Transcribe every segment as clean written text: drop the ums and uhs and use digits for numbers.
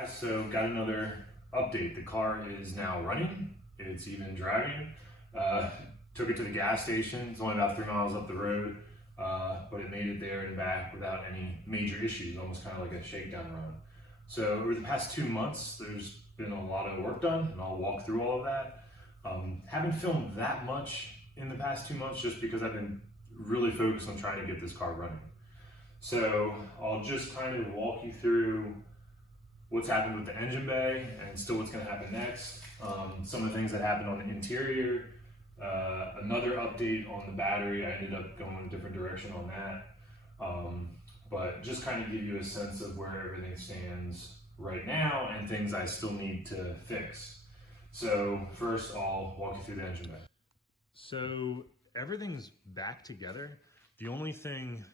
guys, so got another update. The car is now running. It's even driving. Took it to the gas station. It's only about 3 miles up the road, but it made it there and back without any major issues, almost kind of like a shakedown run. So over the past 2 months, there's been a lot of work done, and I'll walk through all of that. Haven't filmed that much in the past 2 months just because I've been really focused on trying to get this car running. So I'll just kind of walk you through what's happened with the engine bay and still what's going to happen next. Some of the things that happened on the interior, another update on the battery. I ended up going a different direction on that. But just kind of give you a sense of where everything stands right now and things I still need to fix. So first I'll walk you through the engine bay. So everything's back together. The only thing,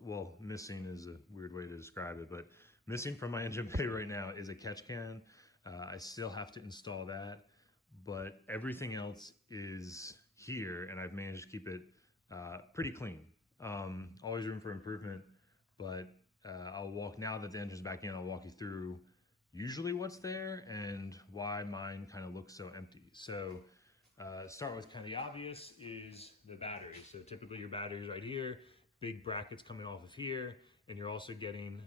well, missing is a weird way to describe it, but missing from my engine bay right now is a catch can. I still have to install that, but everything else is here and I've managed to keep it pretty clean. Always room for improvement, but I'll walk, now that the engine's back in, I'll walk you through usually what's there and why mine kind of looks so empty. So start with kind of the obvious is the battery. So typically your battery is right here, big brackets coming off of here, and you're also getting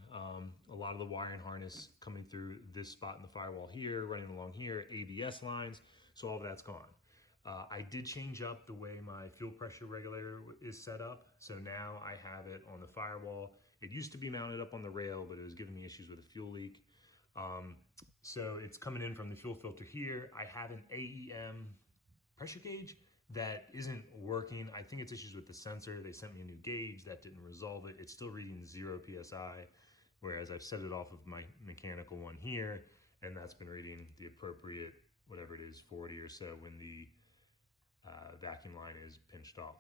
a lot of the wiring harness coming through this spot in the firewall here, running along here, ABS lines, so all of that's gone. I did change up the way my fuel pressure regulator is set up, so now I have it on the firewall. It used to be mounted up on the rail, but it was giving me issues with a fuel leak. So it's coming in from the fuel filter here. I have an AEM pressure gauge that isn't working. I think it's issues with the sensor. They sent me a new gauge that didn't resolve it. It's still reading 0 PSI, whereas I've set it off of my mechanical one here, and that's been reading the appropriate, whatever it is, 40 or so when the vacuum line is pinched off.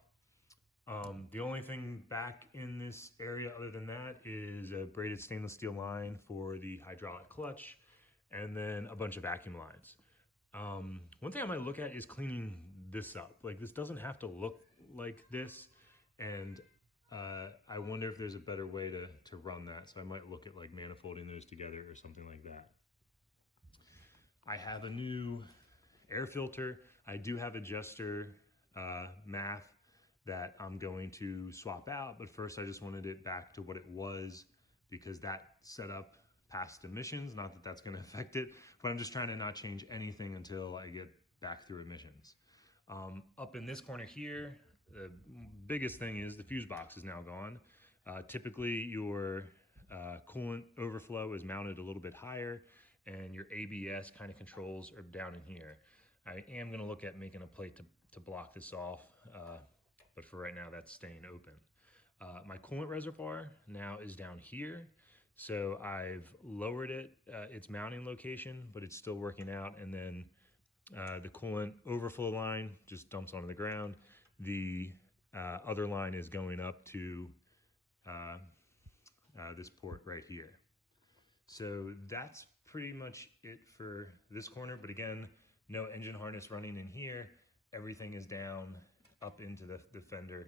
The only thing back in this area other than that is a braided stainless steel line for the hydraulic clutch, and then a bunch of vacuum lines. One thing I might look at is cleaning this up. Like, this doesn't have to look like this, and I wonder if there's a better way to run that. So I might look at like manifolding those together or something like that. I have a new air filter. I do have a Jester math that I'm going to swap out, but first I just wanted it back to what it was because that set up past emissions. Not that that's going to affect it, but I'm just trying to not change anything until I get back through emissions. Up in this corner here, the biggest thing is the fuse box is now gone. Typically your coolant overflow is mounted a little bit higher and your ABS kind of controls are down in here. I am going to look at making a plate to block this off, but for right now that's staying open. My coolant reservoir now is down here. So I've lowered it, its mounting location, but it's still working out. And then the coolant overflow line just dumps onto the ground. The other line is going up to this port right here. So that's pretty much it for this corner. But again, no engine harness running in here. Everything is down up into the fender.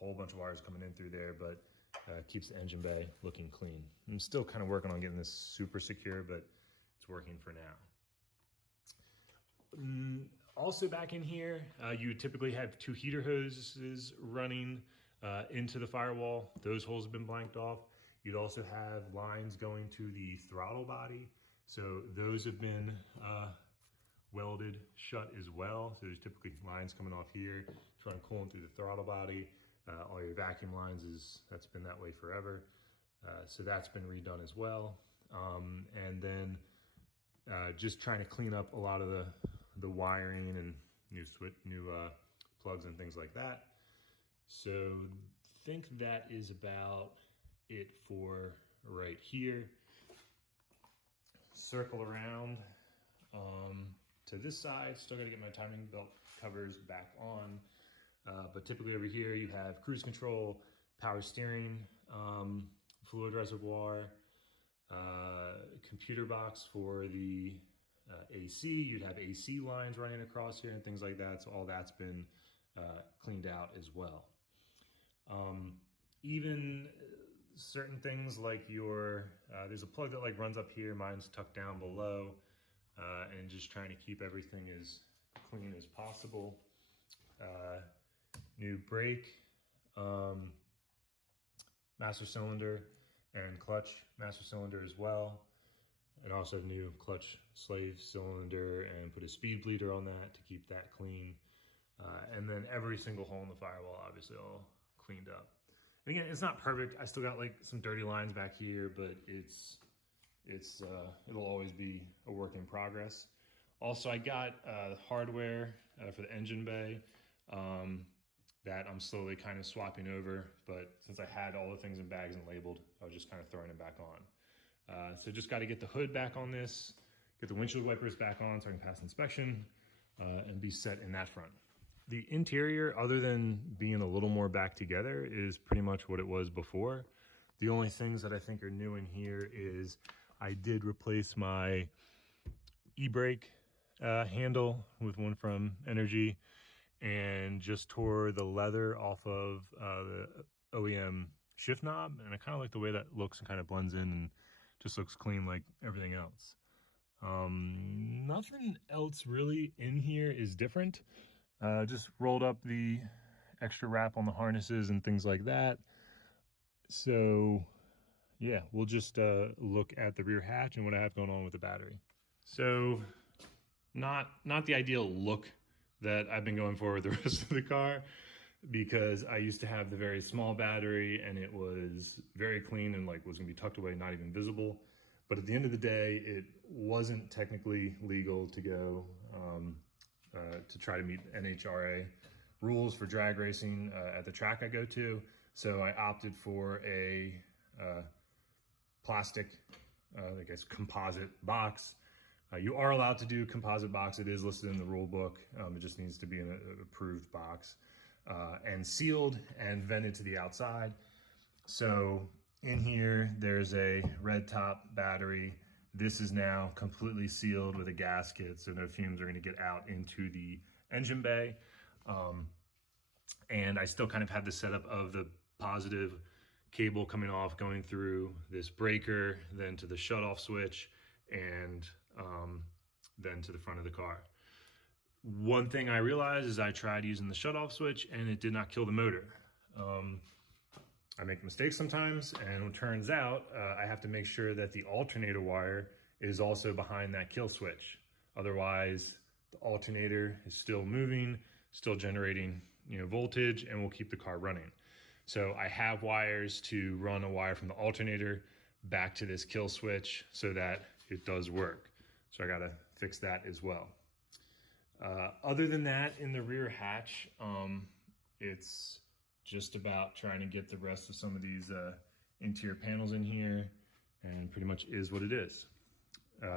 A whole bunch of wires coming in through there, but keeps the engine bay looking clean. I'm still kind of working on getting this super secure, but it's working for now. Also back in here, you would typically have 2 heater hoses running into the firewall. Those holes have been blanked off. You'd also have lines going to the throttle body. So those have been welded shut as well. So there's typically lines coming off here to run coolant through the throttle body. All your vacuum lines, that's been that way forever. So that's been redone as well. And then just trying to clean up a lot of the wiring and new plugs and things like that. So I think that is about it for right here. Circle around to this side. Still gotta get my timing belt covers back on. But typically over here you have cruise control, power steering, fluid reservoir, computer box for the AC. You'd have AC lines running across here and things like that. So all that's been cleaned out as well. Even certain things like your, there's a plug that like runs up here, mine's tucked down below, and just trying to keep everything as clean as possible. New brake, master cylinder, and clutch master cylinder as well. And also new clutch slave cylinder, and put a speed bleeder on that to keep that clean. And then every single hole in the firewall obviously all cleaned up. And again, it's not perfect. I still got like some dirty lines back here, but it'll always be a work in progress. Also, I got the hardware for the engine bay that I'm slowly kind of swapping over, but since I had all the things in bags and labeled, I was just kind of throwing it back on. So just got to get the hood back on this, get the windshield wipers back on so I can pass inspection, and be set in that front. The interior, other than being a little more back together, is pretty much what it was before. The only things that I think are new in here is I did replace my e-brake handle with one from Energy, and just tore the leather off of the OEM shift knob, and I kind of like the way that looks and kind of blends in and just looks clean like everything else. Nothing else really in here is different. Just rolled up the extra wrap on the harnesses and things like that. So yeah, we'll just look at the rear hatch and what I have going on with the battery. So not the ideal look that I've been going for with the rest of the car, because I used to have the very small battery and it was very clean and like was gonna be tucked away, not even visible. But at the end of the day, it wasn't technically legal to go to try to meet NHRA rules for drag racing at the track I go to. So I opted for a plastic, I guess, composite box. You are allowed to do composite box. It is listed in the rule book. It just needs to be an approved box, and sealed and vented to the outside. So in here, there's a red top battery. This is now completely sealed with a gasket, so no fumes are going to get out into the engine bay. And I still kind of have the setup of the positive cable coming off, going through this breaker, then to the shutoff switch, and then to the front of the car. One thing I realized is I tried using the shutoff switch and it did not kill the motor. I make mistakes sometimes, and it turns out I have to make sure that the alternator wire is also behind that kill switch. Otherwise, the alternator is still moving, still generating, voltage, and will keep the car running. So I have wires to run a wire from the alternator back to this kill switch so that it does work. So I gotta fix that as well. Other than that, in the rear hatch, it's just about trying to get the rest of some of these interior panels in here, and pretty much is what it is.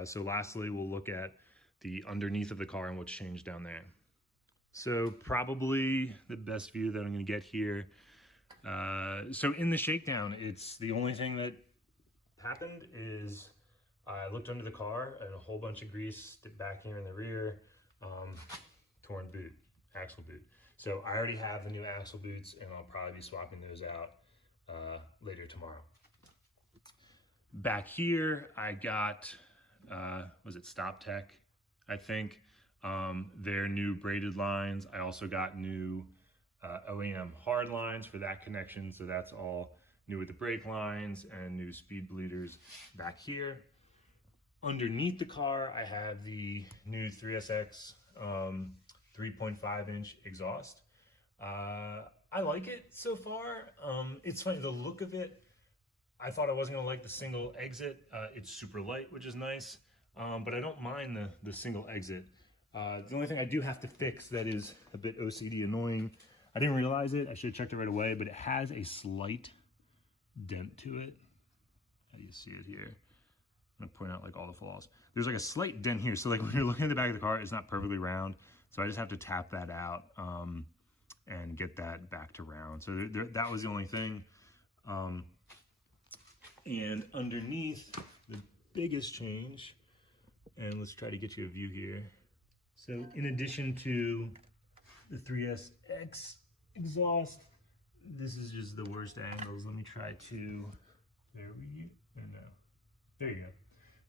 So lastly, we'll look at the underneath of the car and what's changed down there. So probably the best view that I'm gonna get here. So in the shakedown, it's the only thing that happened is I looked under the car and a whole bunch of grease back here in the rear, torn boot, axle boot. So I already have the new axle boots, and I'll probably be swapping those out later tomorrow. Back here, I got, was it Stop Tech, I think, their new braided lines. I also got new OEM hard lines for that connection, so that's all new with the brake lines, and new speed bleeders back here. Underneath the car, I have the new 3SX 3.5 inch exhaust. I like it so far. It's funny, the look of it, I thought I wasn't gonna like the single exit. It's super light, which is nice, but I don't mind the single exit. The only thing I do have to fix that is a bit OCD annoying, I didn't realize it, I should have checked it right away, but it has a slight dent to it. How do you see it here? I'm gonna point out like all the flaws. There's like a slight dent here. So like when you're looking at the back of the car, it's not perfectly round. So I just have to tap that out and get that back to round. So that was the only thing. And underneath, the biggest change, and let's try to get you a view here. So in addition to the 3SX exhaust, this is just the worst angles. Let me try to There we go. No. There you go.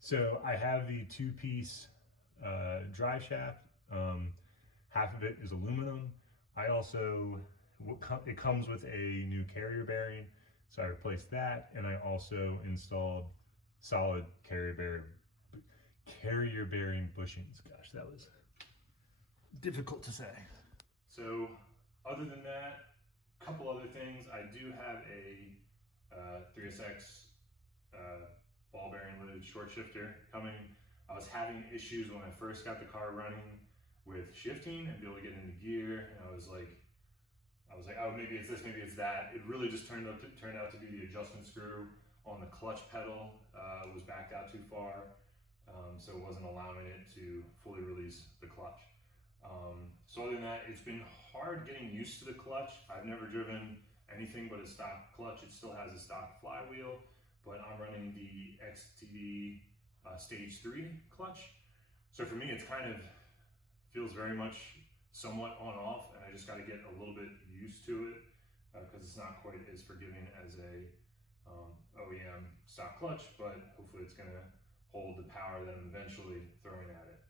So I have the two-piece drive shaft. Half of it is aluminum. I also, it comes with a new carrier bearing, so I replaced that, and I also installed solid carrier bearing bushings. Gosh, that was difficult to say. So other than that, a couple other things. I do have a 3SX ball bearing loaded short shifter coming. I was having issues when I first got the car running with shifting and be able to get into gear, and I was like, oh, maybe it's this, maybe it's that. It really just turned out to be the adjustment screw on the clutch pedal was backed out too far, so it wasn't allowing it to fully release the clutch. So other than that, it's been hard getting used to the clutch. I've never driven anything but a stock clutch. It still has a stock flywheel, but I'm running the XTD Stage 3 clutch. So for me, it's kind of feels very much somewhat on off, and I just got to get a little bit used to it because it's not quite as forgiving as a OEM stock clutch, but hopefully it's going to hold the power that I'm eventually throwing at it.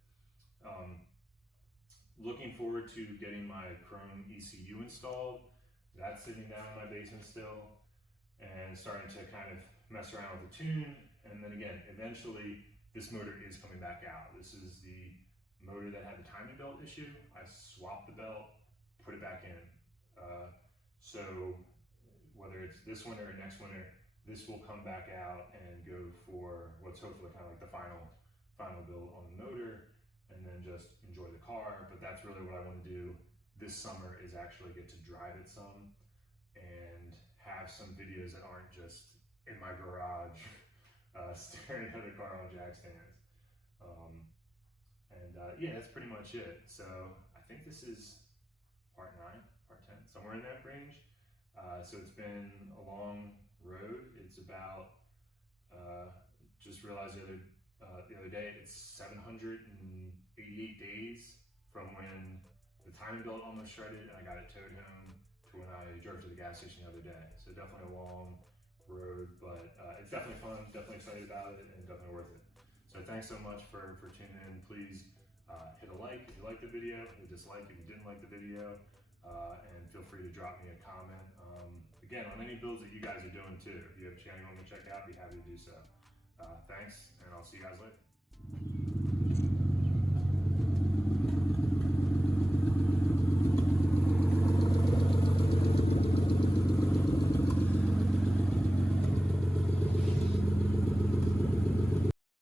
Looking forward to getting my Chrome ECU installed. That's sitting down in my basement still, and starting to kind of mess around with the tune. And then again, eventually this motor is coming back out. This is the motor that had the timing belt issue. I swapped the belt, put it back in. So whether it's this winter or next winter, this will come back out and go for what's hopefully kind of like the final build on the motor, and then just enjoy the car. But that's really what I want to do this summer, is actually get to drive it some and have some videos that aren't just in my garage staring at the car on jack stands. Yeah, that's pretty much it. So I think this is part 9, part 10, somewhere in that range. So it's been a long road. It's about, just realized the other day, it's 788 days from when the timing belt almost shredded and I got it towed home to when I drove to the gas station the other day. So definitely a long road, but it's definitely fun, definitely excited about it, and definitely worth it. So thanks so much for tuning in. Please hit a like if you liked the video, hit a dislike if you didn't like the video, and feel free to drop me a comment. Again, on any builds that you guys are doing too. If you have a channel you want me to check out, I'd be happy to do so. Thanks, and I'll see you guys later.